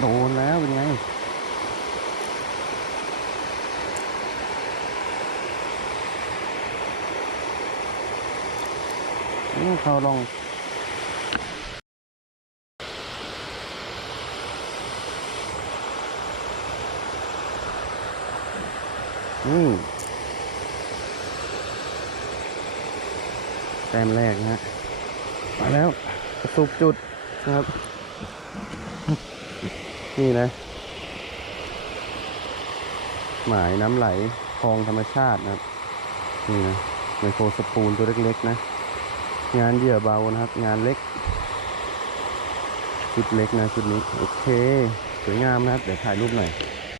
โดนแล้วเป็นไง เขาลองอืมแต้มแรกนะฮะ มาแล้วกระสุบจุดนะครับ นี่นะ หมายน้ำไหลคลองธรรมชาตินะครับ นี่นะไมโครสปูนตัวเล็กๆนะ งานเหยื่อเบานะครับ งานเล็ก ชุดเล็กนะชุดนี้ โอเค สวยงามนะครับ เดี๋ยวถ่ายรูปหน่อย